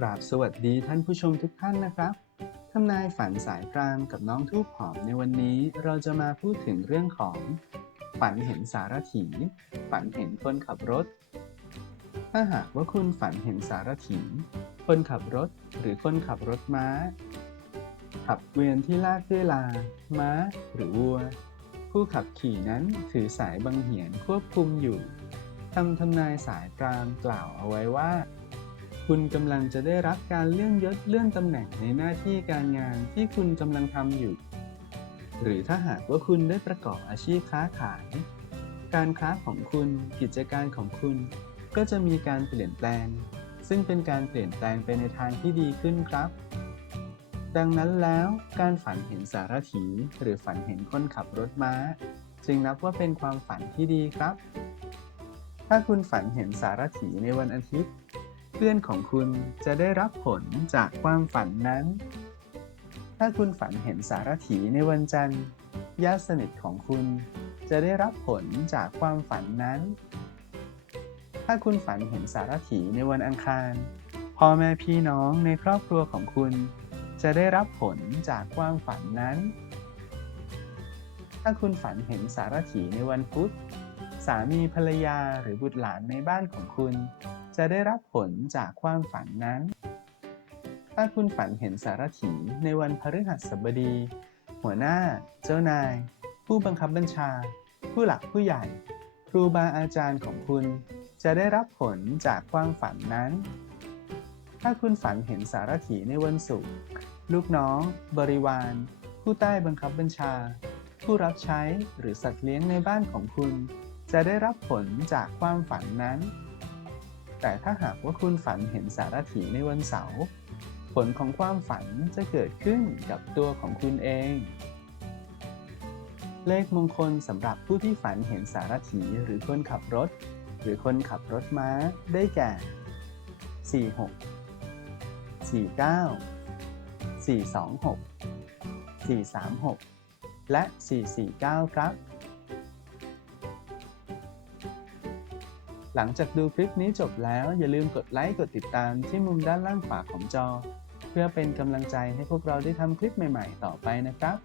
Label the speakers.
Speaker 1: กราบสวัสดีท่านผู้ชมทุกท่านนะครับทำนายฝันสายพรามกับน้องทูบหอมในวันนี้เราจะมาพูดถึงเรื่องของ ฝันเห็นสารถี ฝันเห็นคนขับรถ ถ้าหากว่าคุณฝันเห็นสารถีคนขับรถหรือคนขับรถม้า ขับเวียนที่ลากด้วยลา ม้า หรือวัว ผู้ขับขี่นั้นถือสายบังเหียนควบคุมอยู่คำทำนายสายพรามกล่าวเอาไว้ว่า คุณกำลังจะได้รับการเลื่อนยศเลื่อนตำแหน่งในหน้าที่การงานที่คุณกำลังทำอยู่ หรือถ้าหากว่าคุณได้ประกอบอาชีพค้าขาย การค้าของคุณกิจการของคุณ ก็จะมีการเปลี่ยนแปลง ซึ่งเป็นการเปลี่ยนแปลงไปในทางที่ดีขึ้นครับ ดังนั้นแล้วการฝันเห็นสารถีหรือฝันเห็นคนขับรถม้า จึงนับว่าเป็นความฝันที่ดีครับ ถ้าคุณฝันเห็นสารถีในวันอาทิตย์ เพื่อนของคุณจะได้รับผลจากความฝันนั้น ถ้าคุณฝันเห็นสารถีในวันจันทร์ ญาติสนิทของคุณจะได้รับผลจากความฝันนั้น ถ้าคุณฝันเห็นสารถีในวันอังคาร พ่อแม่พี่น้องในครอบครัวของคุณ จะได้รับผลจากความฝันนั้น ถ้าคุณฝันเห็นสารถีในวันพุธ สามีภรรยาหรือบุตรหลานในบ้านของคุณ จะได้รับผลจากความฝันนั้น ถ้าคุณฝันเห็นสารถีในวันพฤหัสบดี หัวหน้า เจ้านาย ผู้บังคับบัญชา ผู้หลักผู้ใหญ่ ครูบาอาจารย์ของคุณ จะได้รับผลจากความฝันนั้น ถ้าคุณฝันเห็นสารถีในวันศุกร์ลูกน้อง บริวาร ผู้ใต้บังคับบัญชา ผู้รับใช้หรือสัตว์เลี้ยงในบ้านของคุณ จะได้รับผลจากความฝันนั้น แต่ถ้าหากว่าคุณฝันเห็นสารถีในวันเสาร์ ผลของความฝันจะเกิดขึ้นกับตัวของคุณเอง เลขมงคลสำหรับผู้ที่ฝันเห็นสารถีหรือคนขับรถ หรือคนขับรถม้าได้แก่ 46 49 426 436 และ 449 ครับ หลังจากดูคลิปนี้จบแล้ว อย่าลืมกดไลค์กดติดตามที่มุมด้านล่างขวาของจอ เพื่อเป็นกำลังใจให้พวกเราได้ทำคลิปใหม่ ๆ ต่อไปนะครับ